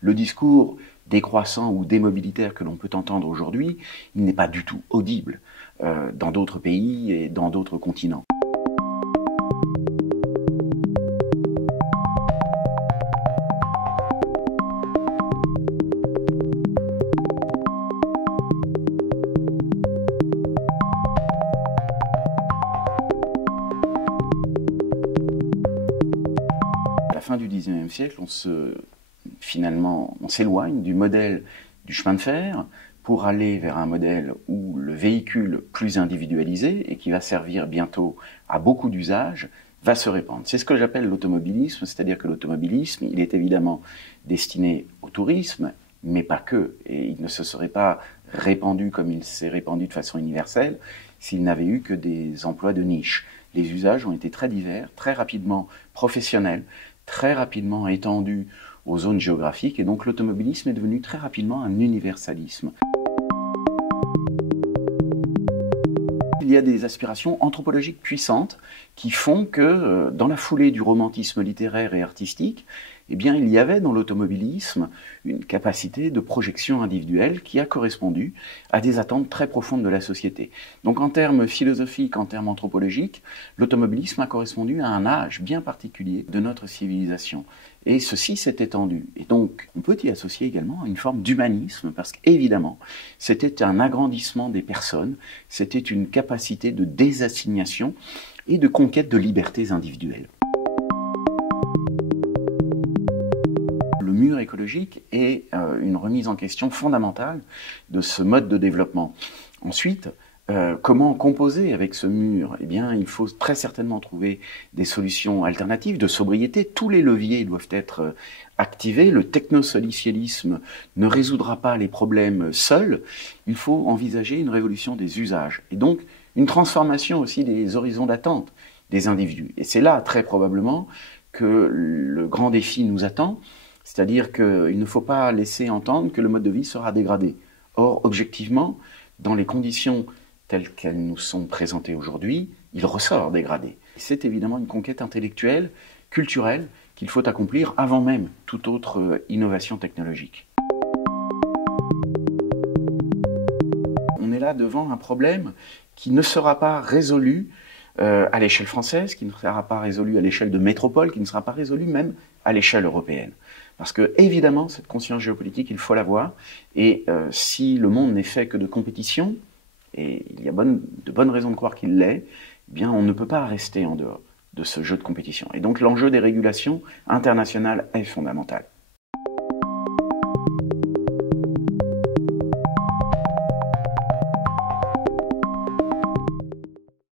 Le discours décroissant ou démobilitaire que l'on peut entendre aujourd'hui, il n'est pas du tout audible dans d'autres pays et dans d'autres continents. À la fin du XIXe siècle, on s'éloigne du modèle du chemin de fer pour aller vers un modèle où le véhicule plus individualisé et qui va servir bientôt à beaucoup d'usages va se répandre. C'est ce que j'appelle l'automobilisme, c'est-à-dire que l'automobilisme, il est évidemment destiné au tourisme, mais pas que, et il ne se serait pas répandu comme il s'est répandu de façon universelle s'il n'avait eu que des emplois de niche. Les usages ont été très divers, très rapidement professionnels, très rapidement étendus aux zones géographiques, et donc l'automobilisme est devenu très rapidement un universalisme. Il y a des aspirations anthropologiques puissantes qui font que, dans la foulée du romantisme littéraire et artistique, eh bien, il y avait dans l'automobilisme une capacité de projection individuelle qui a correspondu à des attentes très profondes de la société. Donc en termes philosophiques, en termes anthropologiques, l'automobilisme a correspondu à un âge bien particulier de notre civilisation. Et ceci s'est étendu. Et donc on peut y associer également une forme d'humanisme, parce qu'évidemment, c'était un agrandissement des personnes, c'était une capacité de désassignation et de conquête de libertés individuelles. Le mur écologique est une remise en question fondamentale de ce mode de développement. Ensuite, comment composer avec ce mur? Eh bien, il faut très certainement trouver des solutions alternatives de sobriété. Tous les leviers doivent être activés. Le technosolutialisme ne résoudra pas les problèmes seul. Il faut envisager une révolution des usages. Et donc, une transformation aussi des horizons d'attente des individus. Et c'est là, très probablement, que le grand défi nous attend. C'est-à-dire qu'il ne faut pas laisser entendre que le mode de vie sera dégradé. Or, objectivement, dans les conditions telles qu'elles nous sont présentées aujourd'hui, il ressort dégradé. C'est évidemment une conquête intellectuelle, culturelle, qu'il faut accomplir avant même toute autre innovation technologique. On est là devant un problème qui ne sera pas résolu à l'échelle française, qui ne sera pas résolu à l'échelle de métropole, qui ne sera pas résolu même à l'échelle européenne. Parce que, évidemment, cette conscience géopolitique, il faut l'avoir, et si le monde n'est fait que de compétition, et il y a de bonnes raisons de croire qu'il l'est, eh bien, on ne peut pas rester en dehors de ce jeu de compétition. Et donc, l'enjeu des régulations internationales est fondamental.